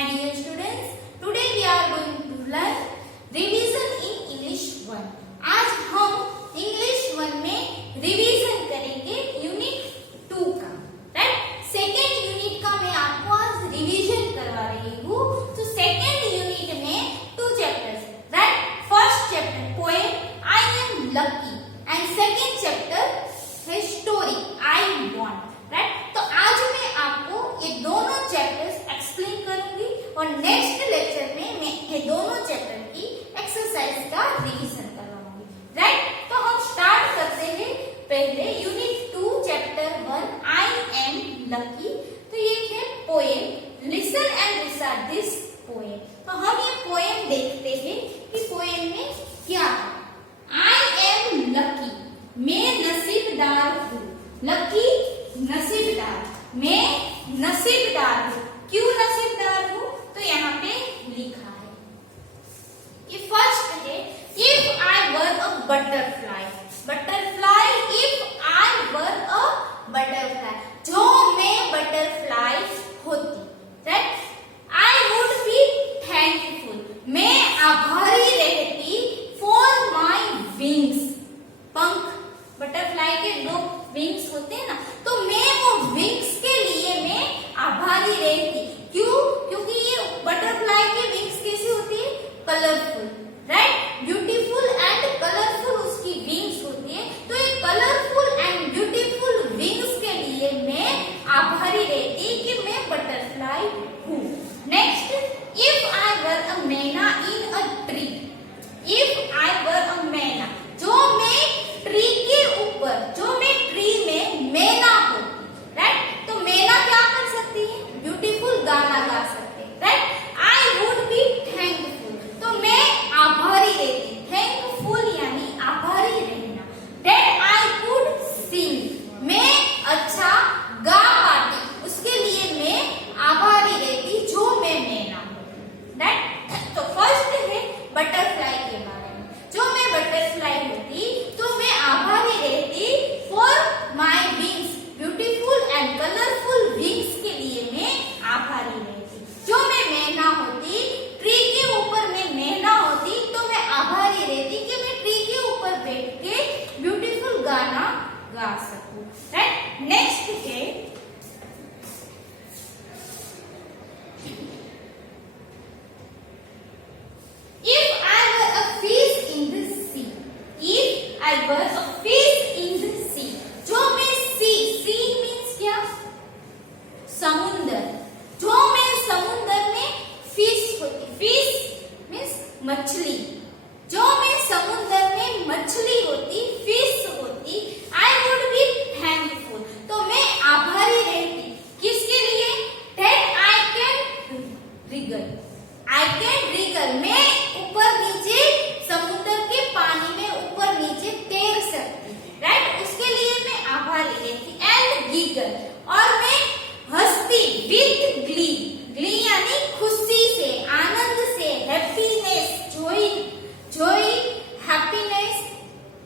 My dear students, today we are going to learn revision in English 1. आज हम English 1 में revision करेंगे unit 2 का, राइट। सेकेंड यूनिट का मैं आपको आज रिवीजन करवा रही हूँ। तो सेकेंड यूनिट में 2 chapters, right. First chapter poem I am lucky and second chapter है स्टोरी आई वांट, राइट। तो आज मैं आपको ये दोनों चैप्टर्स एक्सप्लेन करूंगी और नेक्स्ट लेक्चर में मैं ये दोनों चैप्टर की एक्सरसाइज का रिवीजन करवाऊंगी, राइट। तो हम स्टार्ट करते हैं पहले unit 2 chapter 1 I am lucky. तो ये है poem, listen and recite this poem. तो हम ये पोएम देखते हैं कि पोएम में क्या है। आई एम लकी, मैं नसीबदार हूँ। लकी नसीबदार, मैं नसीबदार हूँ। क्यों नसीबदार हूँ? तो यहाँ पे लिखा है कि फर्स्ट है if I were a butterfly, butterfly if I were a butterfly, जो मैं बटरफ्लाई होती, right. I would be thankful, मैं आभारी रहती फॉर माई विंग्स, पंख, बटरफ्लाई के 2 विंग्स होते हैं ना, तो मैं वो विंग्स के लिए मैं आभारी रहती। क्यों? क्योंकि ये बटरफ्लाई के विंग्स कैसी होती है? Colourful, right. Beautiful and colourful उसकी विंग्स होती है। तो ये कलरफुल एंड ब्यूटीफुल विंग्स के लिए मैं आभारी रहती कि मैं बटरफ्लाई हूँ। नेक्स्ट, इफ आई वर अ मैना इन a tree, if I were अ मैना, जो मैं ट्री के ऊपर, जो मैं ट्री में मैना होती, राइट। तो मैना क्या कर सकती है? ब्यूटीफुल गाना गा सकते हैं, right. I would be thankful, तो मैं आभारी रहती, थैंकफुल यानी आभारी रहना। दैट आई कुड सिंग, मैं अच्छा गा पाती, उसके लिए मैं आभारी रहती जो मैं मैना होती, राइट। तो फर्स्ट है बटरफ्लाई के बारे में, जो मैं बटरफ्लाई होती तो मैं आभारी रहती for my wings, beautiful and colourful wings के लिए मैं आभारी रहती। जो मैं मैना होती, ट्री के ऊपर मैं मैना होती, तो मैं आभारी रहती कि मैं ट्री के ऊपर बैठ के ब्यूटीफुल गाना गा सकूं, राइट। नेक्स्ट है if I were a fish in the sea, if I were a fish in the sea, जो मैं sea means क्या? समुंदर, जो मैं समुंदर में फिश होती, फिश मीन्स मछली, जो मैं समुंदर में मछली होती, फिश होती, आई वुड बी थैंकफुल, तो मैं आभारी रहती। किसके लिए? That I can Regal, I can Regal, मैं ऊपर नीचे समुद्र के पानी में ऊपर नीचे तैर सकती, राइट। उसके लिए मैं आभारी रहती। एंड गिगल, और मैं हंसती विद ग्ली, ग्ली यानी खुशी से, आनंद से, हैप्पीनेस, जॉय, जॉय, हैप्पीनेस,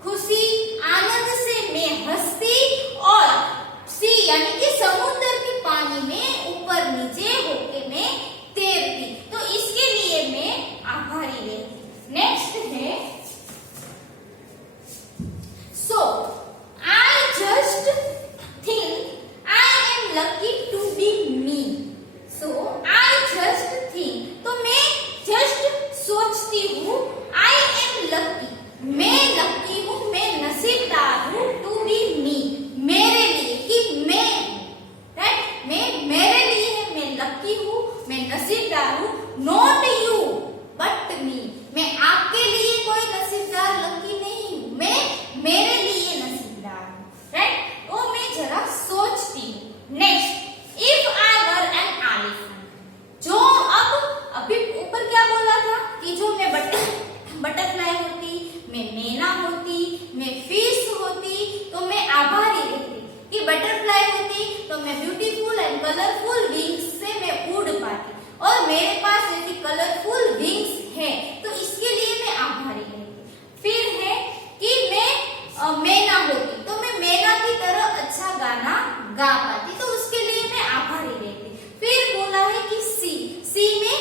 खुशी, आनंद से मैं हंसती। और सी यानी कि समुद्र के पानी में ऊपर नीचे होके मैं तैरती, तो इसके लिए मैं आभारी रहती। नेक्स्ट है so I just think I am lucky to be me, so I just think, तो मैं जस्ट सोचती हूँ, आई एम लकी, मैं लकी हूँ, मैं नसीबदार हूँ, टू बी मी, मेरे लिए, कि मैं, राइट, मैं मेरे लिए है, मैं लकी हूँ, मैं नसीबदार हूँ। नॉट यू बट मी, मैं आपके लिए कोई नसीबदार लकी नहीं हूँ, मैं मेरे लिए नसीबदार हूँ, राइट। तो मैं जरा सोचती हूँ। Next, if I were an elephant, जो अब अभी ऊपर क्या बोला था कि जो मैं बटरफ्लाई होती, मैं मैना होती, मैं फिश होती, तो मैं आभारी रहती। कि बटरफ्लाई होती तो मैं ब्यूटीफुल एंड कलरफुल विंग्स से मैं उड़ पाती, और मेरे पास ऐसी कलरफुल विंग्स है, तो इसके लिए मैं आभारी रहती। फिर है कि मैं मैना होती, तो मैं मैना की तरह अच्छा गाना गा पाती, तो उसके लिए मैं आभारी रहती। फिर बोला है कि सी में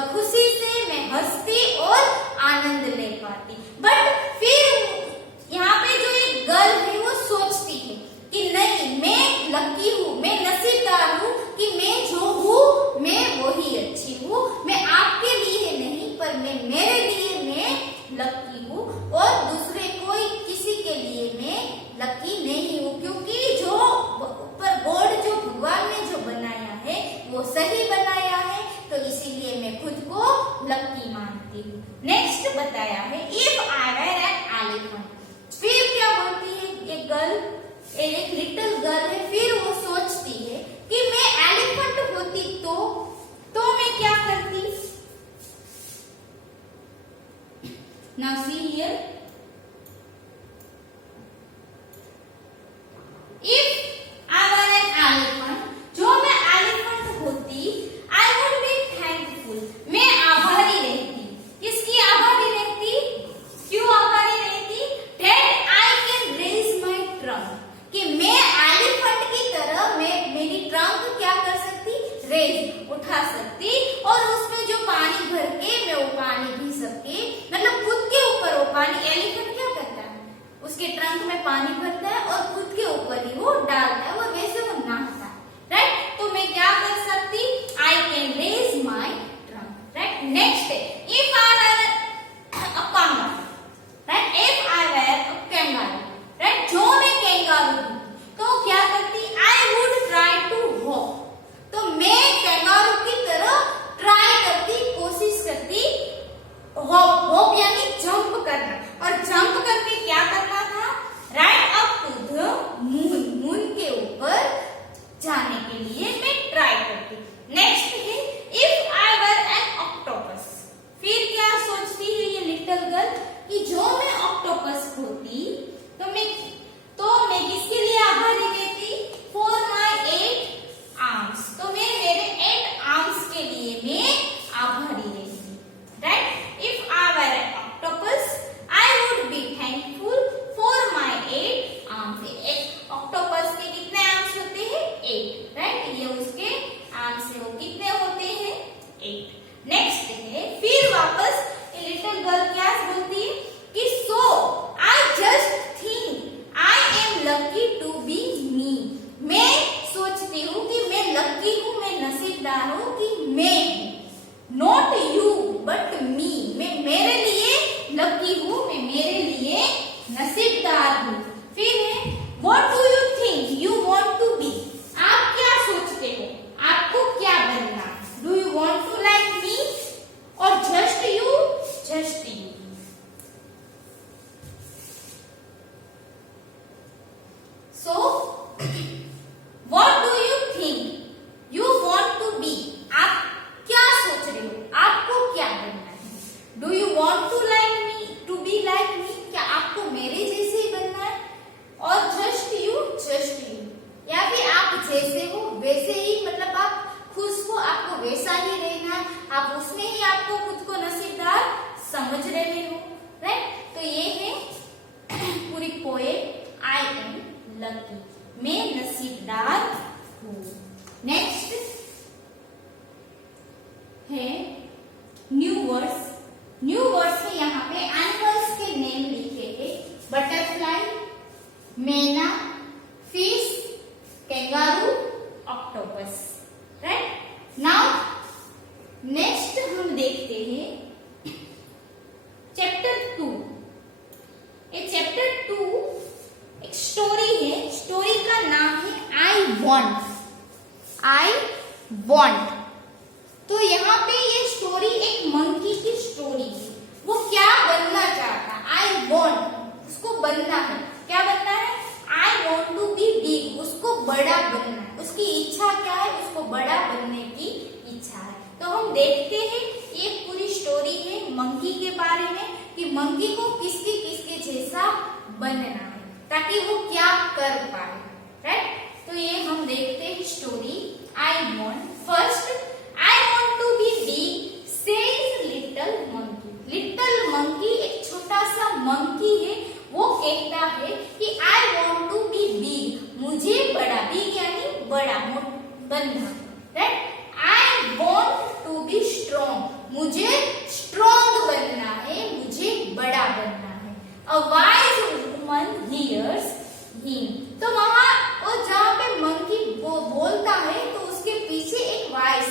और खुशी से मैं हंसती और आनंद ले पाती। बट फिर यहाँ पे जो एक गर्ल है वो सोचती है कि नहीं, मैं लकी हूँ, मैं नसीबदार हूँ कि मैं जो हूँ मैं वही अच्छी हूँ, मैं आपके लिए नहीं पर मैं मेरे लिए मैं लकी हूँ और दूसरे कोई किसी के लिए मैं लकी नहीं हूँ, क्योंकि जो ऊपर गॉड जो भगवान ने जो बनाया है वो सही बनाया है, तो इसीलिए मैं खुद को लकी मानती हूँ। नेक्स्ट बताया है if I were an elephant. फिर क्या बोलती है एक गर्ल, एक लिटिल गर्ल है, फिर वो सोचती है कि मैं एलिफेंट होती तो मैं क्या करती। Now see here, if I were an elephant, जो मैं एलिफेंट होती, I would be thankful, मैं आभारी रहती। किसकी आभारी रहती? क्यों आभारी रहती? That I can raise my trunk, कि मैं एलिफेंट की तरह मैं मेरी ट्रंक क्या कर सकती? रेज, उठा सकती, और उसमें जो पानी भर के मैं वो पानी पी सकती, मतलब खुद के ऊपर वो पानी। एलिफेंट क्या करता है? उसके ट्रंक में पानी भरता है और खुद के ऊपर ही वो डालता है, वो वैसे वो नाचता है, राइट। तो मैं क्या कर सकती? I can raise my trunk, right. Next है if I were a kangaroo, right. If I were a kangaroo, right, जो मैं कंगारू हूँ तो क्या करती? I would try to hop, तो मैं कंगारू की तरह ट्राई करती, कोशिश करती, हॉप यानी जंप करना, और जंप करके क्या करना था? Right up to the moon, moon के ऊपर जाने के लिए मैं ट्राई करती। नेक्स्ट है if I were N octopus. फिर क्या सोचती है ये लिटिल गर्ल कि जो मैं ऑक्टोपस होती तो मैं किसके लिए आभारी रहती? फॉर माई 8 आर्म्स, तो मैं मेरे 8 आर्म्स के लिए मैं आभारी रहती, right. If I were N octopus I would be thankful for my 8 arms. एक ऑक्टोपस के कितने आर्म्स होते हैं? 8, राइट। ये उसके आर्म्स है, वो कितने होते हैं? 8। नेक्स्ट है फिर वापस लिटिल गर्ल क्या बोलती है कि so I just think I am lucky to be me. मैं सोचती हूँ कि मैं लकी हूँ, मैं नसीबदार हूँ कि मैं हूँ। नॉट यू बट मी, मैं मेरे लिए लकी हूँ, मैं मेरे लिए नसीबदार हूँ। फिर है what do you think you want to be. आप क्या सोचते हो? आपको क्या बनना? Do you want to like me और just you? Just you. So, what do you think you want to be? आप क्या सोच रहे हो? आपको क्या बनना है? Do you want to like me? To be like me? क्या आपको मेरे जैसे ही बनना है? और just you? Just you। या फिर आप जैसे हो वैसे ही, मतलब आप खुश हो, आपको वैसा ही रहना है, आप उसमें ही आपको खुद को नसीबदार समझ रहे हो, राइट। तो ये है पूरी पोएम आई एम लकी, मैं नसीबदार हूँ। नेक्स्ट है न्यू वर्ड्स। न्यू वर्ड्स में यहाँ पे एनिमल्स के नेम लिखे हैं, बटरफ्लाई, मैना, fish, kangaroo, octopus, right. Now next हम देखते हैं चैप्टर 2। ये चैप्टर 2 एक स्टोरी है, स्टोरी का नाम है आई वॉन्ट। I want. तो यहाँ पे ये स्टोरी एक मंकी की स्टोरी है। वो क्या बनना चाहता है? आई वॉन्ट, उसको बनना है, क्या बनना है? I want to be big, उसको बड़ा बनना है। उसकी इच्छा क्या है? उसको बड़ा बनने की इच्छा है। तो हम देखते हैं ये पूरी स्टोरी है मंकी के बारे में कि मंकी को किसके किसके जैसा बनना है ताकि वो क्या कर पाए, राइट। तो ये हम देखते हैं story I want. First, I want to be big says little monkey. Little monkey एक छोटा सा मंकी है, वो कहता है कि I want to be big, मुझे बड़ा, बिग यानी बड़ा बनना, right. I want to be strong, मुझे स्ट्रॉन्ग बनना है, मुझे बड़ा बनना है। A wise woman hears him. तो वहां और जहाँ पे मंकी बोलता है तो उसके पीछे एक वाइस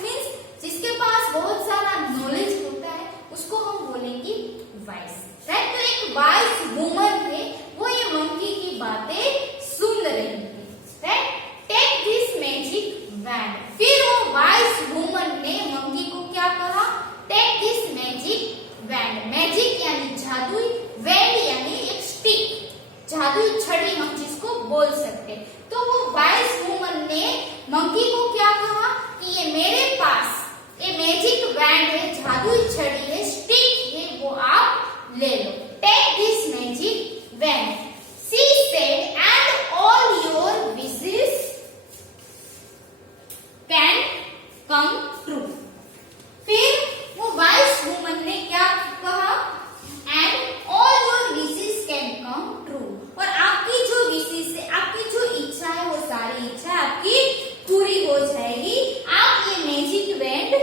मीन्स जिसके पास बहुत सारा नॉलेज होता है उसको हम बोलेंगे वाइस, राइट। तो एक वाइस वुमन थे, वो ये मंकी की बातें सुन रही थी, right. Take this magic wand. फिर वो वाइस वुमन ने मंकी को क्या कहा? Take this magic wand. Magic यानी जादुई, वैंड यानी एक स्टिक, जादुई छड़ी हम जिसको बोल सकते। तो वो वाइस वुमन ने मंकी को क्या कहा कि ये मेरे पास ये मैजिक वैंड है, जादुई छड़ी है, स्टिक है, वो आप ले लो। Take this magic wand, she said, and all your wishes can come true. फिर वो वाइस वुमन ने क्या कहा? And all your wishes can come true. और आपकी जो विशेस है, आपकी जो इच्छा है, वो सारी इच्छा आपकी पूरी हो जाएगी। आप ये मैजिक वैंड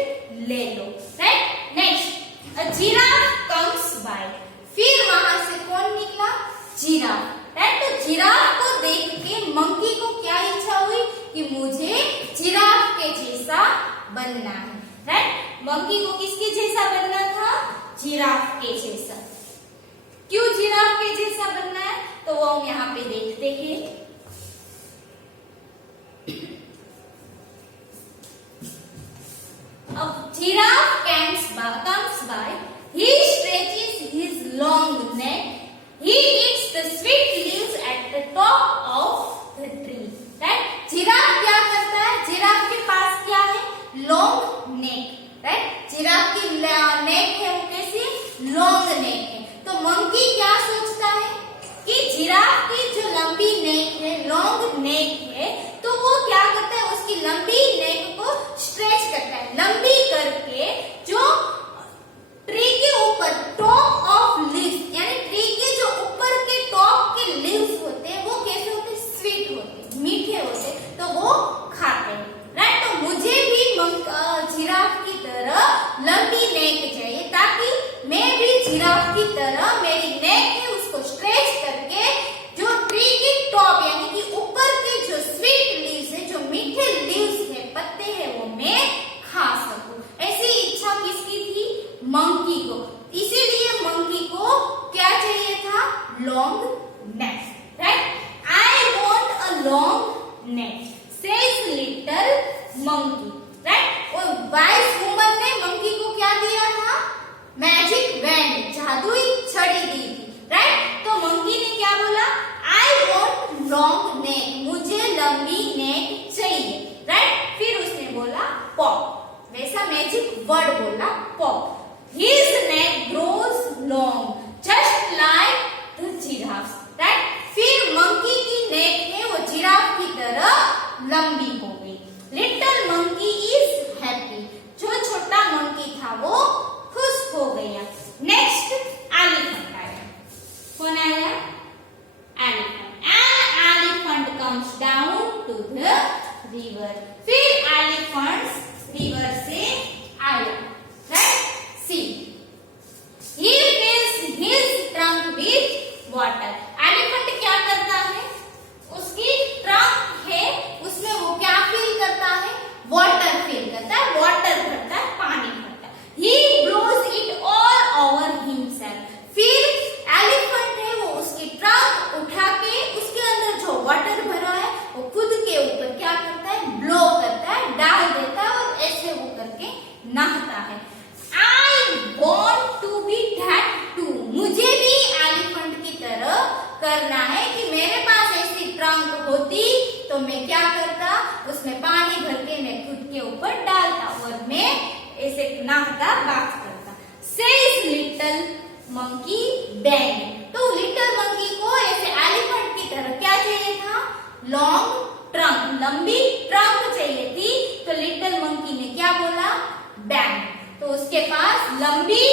ले लो, right. Next, a giraffe comes by. फिर वहां से कौन निकला? Giraffe, right. तो जिराफ को देख के मंकी को क्या इच्छा हुई कि मुझे जिराफ के जैसा बनना है, राइट। मंकी को किसके जैसा बनना था? जिराफ के जैसा। क्यों जिराफ के जैसा बनना है? तो वो हम यहाँ पे देखते हैं। A giraffe comes by. He stretches his long neck. He eats the sweet leaves at the top of the tree. Right? Giraffe क्या करता है? जिराफ के पास क्या है? Long neck, right. जिराफ की नेक है वो कैसी? लॉन्ग नेक है। तो मंकी क्या सोचता है कि जिराफ की जो लंबी नेक है, लॉन्ग नेक है, तो वो क्या करता है? उसकी लंबी नेक को स्ट्रेच करता है, लंबी करके जो ट्री के ऊपर टॉप ऑफ लीव्स, यानी ट्री के जो ऊपर के टॉप के लीव्स होते हैं वो कैसे होते हैं? स्वीट होते हैं, मीठे होते हैं, तो वो खाते हैं, राइट। तो मुझे भी जिराफ की तरह लंबी नेक चाहिए ताकि मैं भी जिराफ की तरह मेरी नेक है उसको स्ट्रेच करके जो ट्री की टॉप यानी कि ऊपर के जो स्वीट लीव्स है, जो मीठे लीव्स है, पत्ते हैं, वो मैं खा सकूं। ऐसी इच्छा किसकी थी? मंकी को। इसीलिए मंकी को क्या चाहिए था? Long neck, right. I want a long neck says little monkey, right. और वाइस वुमन ने मंकी को क्या दिया था? मैजिक वैंड, जादुई छड़ी दी थी, राइट। तो मंकी ने क्या बोला? आई वॉन्ट लॉन्ग नेक, मुझे लंबी नेक चाहिए, राइट। फिर उसने बोला पॉप, वैसा मैजिक वर्ड बोला pop. His neck grows long, just like the giraffe, right? फिर मंकी की नेक है वो जिराफ की तरह लंबी हो गई। Little monkey is happy, जो छोटा मंकी था वो खुश हो गया। नेक्स्ट एलिफेंट आया। कौन आया? Elephant. An elephant comes down to the river. फिर एलिफेंट रिवर से आया, right. See he fills his trunk with water. एलिफेंट क्या करता है? उसकी ट्रंक है उसमें वो क्या फिल करता है? वाटर फिल करता है, वाटर भरता है, पानी भरता है। He blows it all over himself. फिर एलिफेंट है वो उसकी ट्रंक उठा के उसके अंदर जो वाटर भरा है वो खुद के ऊपर क्या करता है? ब्लो करता है, डाल देता है और ऐसे वो करके नहाता है। I want to be that too. मुझे भी एलिफेंट की तरह करना है कि मेरे पास ऐसी ट्रंक होती तो मैं क्या करता? उसमें पानी भर के मैं खुद के ऊपर डालता और मैं ऐसे नहाता, बात करता। Says little monkey then. तो लिटिल मंकी को ऐसे एलिफेंट की तरह क्या चाहिए था? लॉन्ग ट्रंक, लंबी ट्रंक चाहिए थी। तो लिटिल मंकी ने क्या बोला? बैंग। तो उसके पास लंबी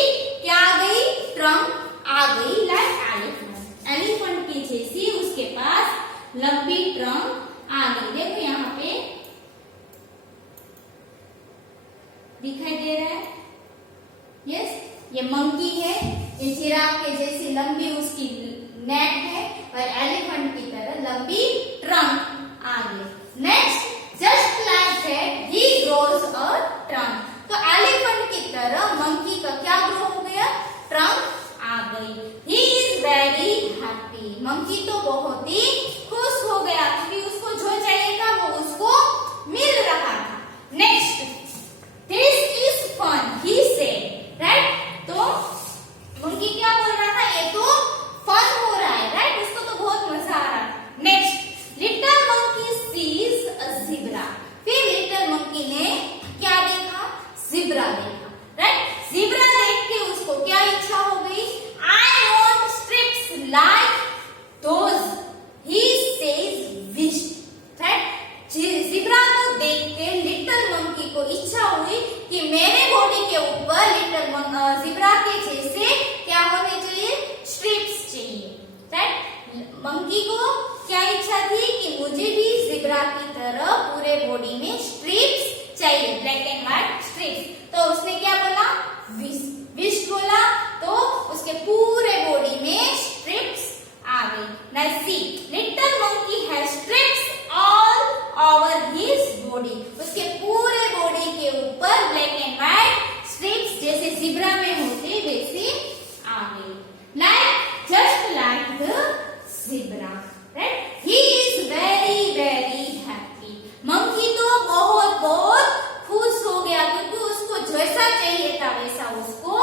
क्या आ गई? ट्रंक आ गई, लाइक एलिफेंट। एलिफेंट की जैसी उसके पास लंबी ट्रंक आ गई। देखो यहाँ पे दिखाई दे रहा है। ये मंकी है, ये जिराफ के जैसी लंबी उसकी नेक है और एलिफेंट की तरह लंबी ट्रंक आगे। Next, just like that he grows a trunk. तो एलिफेंट की तरह मंकी का क्या ग्रो हो गया? ट्रंक आ गई। He is very happy. Monkey तो बहुत ही खुश हो गया क्योंकि उसको जो चाहिए था वो उसको मिल रहा था। Next, this is fun he said, right? तो मंकी क्या बोल रहा था? ये तो फन हो रहा है, राइट? उसको तो बहुत मजा आ रहा है। Next, little monkey sees a zebra. फिर लिटिल मंकी ने क्या देखा? ज़ेब्रा देखा, राइट? ज़ेब्रा देख के उसको क्या इच्छा हो गई? I want strips like those he says wish, right? Zebra को देख के लिटिल मंकी को इच्छा हुई कि मेरे बॉडी के ऊपर लिटिल ज़ेब्रा के जैसे क्या होने चाहिए? स्ट्रिप्स चाहिए, राइट? मंकी को क्या इच्छा थी कि मुझे भी ज़ेब्रा की तरह पूरे बॉडी में स्ट्रिप्स चाहिए, ब्लैक एंड व्हाइट स्ट्रिप्स। तो उसने क्या बोला? विश। विश बोला तो उसके पूरे बॉडी में स्ट्रिप्स आ गई। Now see, little monkey has strips all over his body. उसके पूरे बॉडी के ऊपर ब्लैक एंड व्हाइट स्ट्रिप्स जैसे ज़ेब्रा में होते वैसे आ गई। Like just like the zebra, right? He is very very happy. Monkey तो बहुत बहुत खुश हो गया क्योंकि उसको जैसा चाहिए था वैसा उसको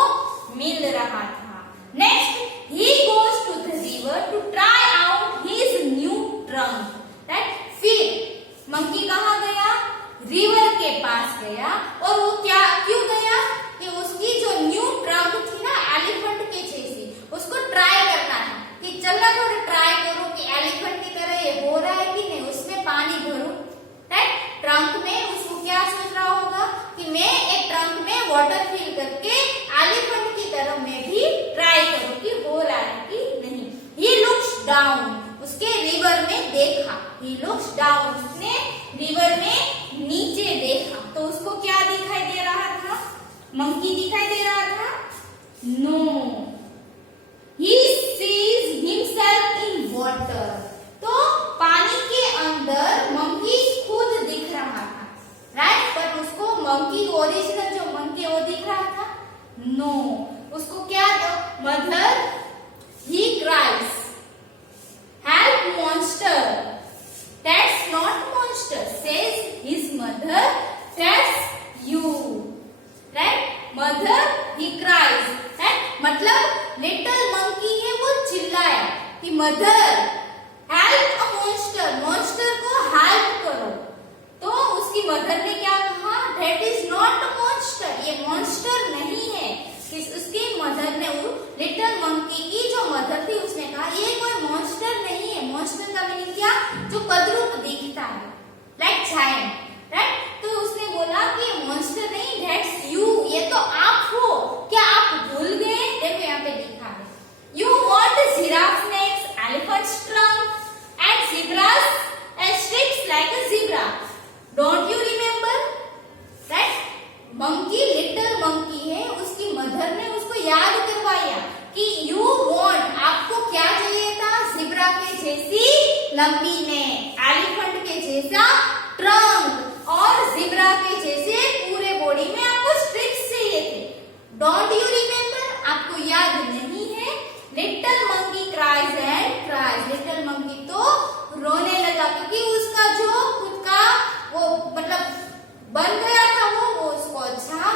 मिल रहा था। Next, he goes to the river to try out his new trunk, right? फिर मंकी कहाँ गया? रिवर के पास गया। और वो क्या क्यों गया? कि उसकी जो न्यू ट्रंक थी ना एलिफेंट के जैसी, उसको ट्राई करना था कि चलना थोड़ा ट्राई करो कि एलिफेंट की तरह ये हो रहा है कि नहीं, उसमें पानी भरूं, राइट? ट्रंक में उसको क्या सोच रहा होगा कि मैं एक ट्रंक में वाटर फिल करके एलिफेंट की तरह मैं भी ट्राई करूं कि हो रहा है कि नहीं। ही लुक्स डाउन, उसके रिवर में देखा। ही लुक्स डाउन, उसने रिवर में नीचे देखा तो उसको क्या दिखाई दे रहा था? मंकी दिखाई दे रहा था? No, he sees himself in water. तो पानी के अंदर मंकी खुद दिख रहा था, राइट? पर उसको मंकी ओरिजिनल जो मंकी वो दिख रहा था? नो, उसको क्या? Mother, he cries, help monster, that's not monster, says his mother, that's you, right? Mother, he cries, right? मतलब लिटिल मंकी है वो चिल्लाया कि मदर हेल्प अ मॉन्स्टर, मॉन्स्टर को हेल्प करो। तो उसकी मदर ने क्या कहा? That is not a monster, ये मॉन्स्टर नहीं है। उसकी मदर ने, लिटिल मंकी की जो मदर थी उसने कहा ये कोई मॉन्स्टर नहीं है। मॉन्स्टर का मीनिंग क्या? जो कद्रूप दिखता है, लाइक जायंट, राइट? तो उसने बोला कि मॉन्स्टर नहीं, दैट्स यू, ये तो आप हो। क्या आप भूल गए? देखो यहाँ पे लिखा है, you want giraffe next, elephant trunk and zebras and strips like a zebra. Don't you remember? Right? Monkey, little monkey है, उसकी मदर ने उसको याद करवाया कि you want, आपको क्या चाहिए था? zebra के जैसी लंबी नेक, एलिफेंट के जैसा ट्रंक और zebra के जैसे पूरे बॉडी में आपको स्ट्रिप्स चाहिए थे। Don't you remember? आपको याद नहीं है? Little monkey cries and cries. Little monkey तो रोने लगा क्योंकि उसका जो खुद का वो मतलब बन गया था वो उसको अच्छा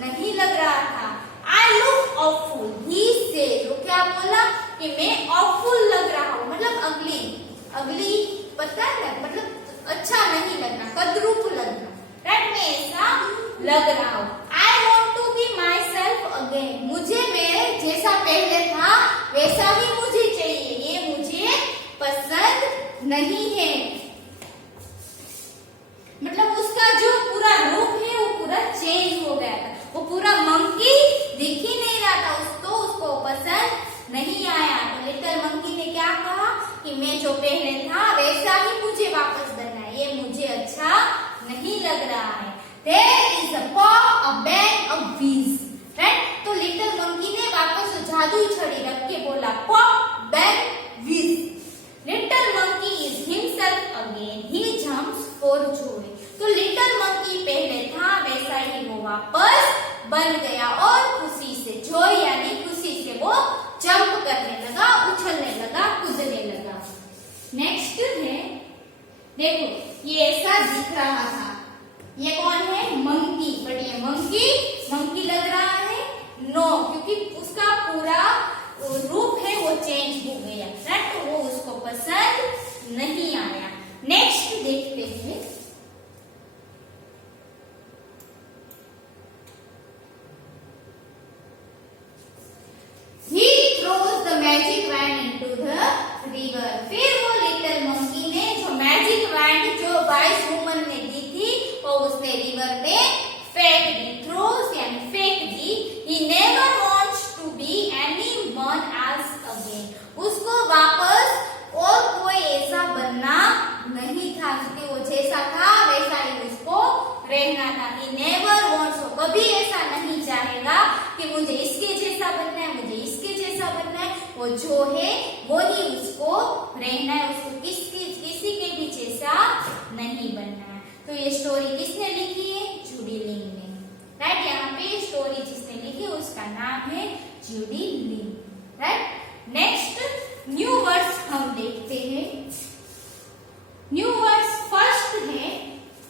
नहीं लग रहा था। I look awful, he said. वो क्या बोला? कि मैं awful लग रहा हूँ, मतलब अगली, अगली पता है ना, मतलब अच्छा नहीं लगना, कद्रूप लगना, राइट? मैं ऐसा लग रहा हूँ। I want to be myself again. मुझे मैं जैसा पहले था वैसा ही मुझे चाहिए, ये मुझे पसंद नहीं है। मतलब उसका जो पूरा रूप है वो पूरा चेंज हो गया था, वो पूरा मंकी दिख ही नहीं रहा था, उसको पसंद नहीं आया। तो लिटिल मंकी ने क्या कहा कि मैं जो पहले था वैसा ही मुझे वापस बनना है, ये मुझे अच्छा नहीं लग रहा है। There is a paw, a bang, a whiz, right? तो लिटिल मंकी ने वापस जादुई छड़ी रख के बोला pop been whiz. Little monkey is himself again, he jumps for joy. तो लिटिल मंकी पहले था वैसा ही वो वापस बन गया और खुशी से, जॉय यानी खुशी से वो जंप करने लगा, उछलने लगा, कूदने लगा। नेक्स्ट है, देखो ये ऐसा दिख रहा था, ये कौन है? मंकी। बट ये मंकी लग रहा है? नो, क्योंकि उसका पूरा रूप है वो चेंज हो गया, राइट? तो वो उसको पसंद नहीं आया। नेक्स्ट देखते हैं, he throws the magic wand into the river। फिर वो लिटिल मंकी ने जो मैजिक वैंड जो वाइस वुमन ने दी थी वो उसने रिवर पे फेंक दी। थ्रोस यानी फेंक दी। he never wants to be anyone else again। उसको वापस और कोई ऐसा बनना नहीं था, क्योंकि वो जैसा था वैसा ही उसको रहना था। he never wants, वो कभी ऐसा नहीं चाहेगा कि मुझे इसके जैसा बनना है, मुझे इसके जैसा बनना है। वो जो है वो ही उसको रहना है, उसको किसी के भी जैसा नहीं बनना है। तो ये स्टोरी किसने लिखी है? जूडी लिंग ने, राइट? यहाँ पे स्टोरी जिसने लिखी है उसका नाम है जूडी लिंग, राइट? नेक्स्ट न्यू वर्ड्स हम देखते हैं। न्यू वर्ड्स फर्स्ट है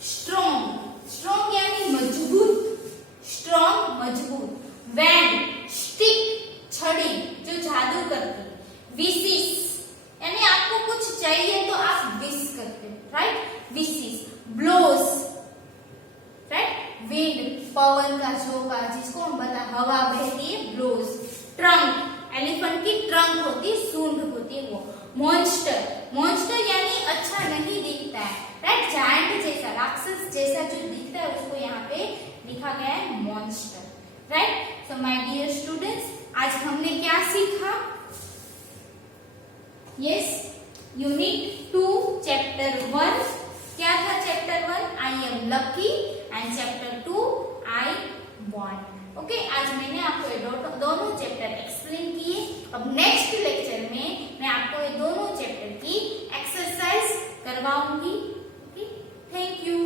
स्ट्रॉन्ग। स्ट्रॉन्ग यानी मजबूत, स्ट्रॉन्ग मजबूत। वैंड स्टिक छड़ी जो जादू करती। विशिस यानी आपको कुछ चाहिए तो आप विश करते हो, right? Wishes. Blows, right? Wind पवन का झोंका, जिसको हम बता हवा बहती है, ब्लोज। ट्रंक एलिफेंट की ट्रंक होती है, सूंड होती है वो। मॉन्स्टर, मॉन्स्टर यानी अच्छा नहीं दिखता है, राइट? जायंट जैसा, राक्षस जैसा जो दिखता है उसको यहाँ पे लिखा गया है monster, right? So my dear students, आज हमने क्या सीखा? Yes, unit 2 chapter 1। क्या था chapter 1? I am lucky. And chapter 2 I want. Okay, आज मैंने आपको ये दोनों चैप्टर एक्सप्लेन किए। अब नेक्स्ट लेक्चर में मैं आपको ये दोनों चैप्टर की एक्सरसाइज करवाऊंगी। Okay, thank you.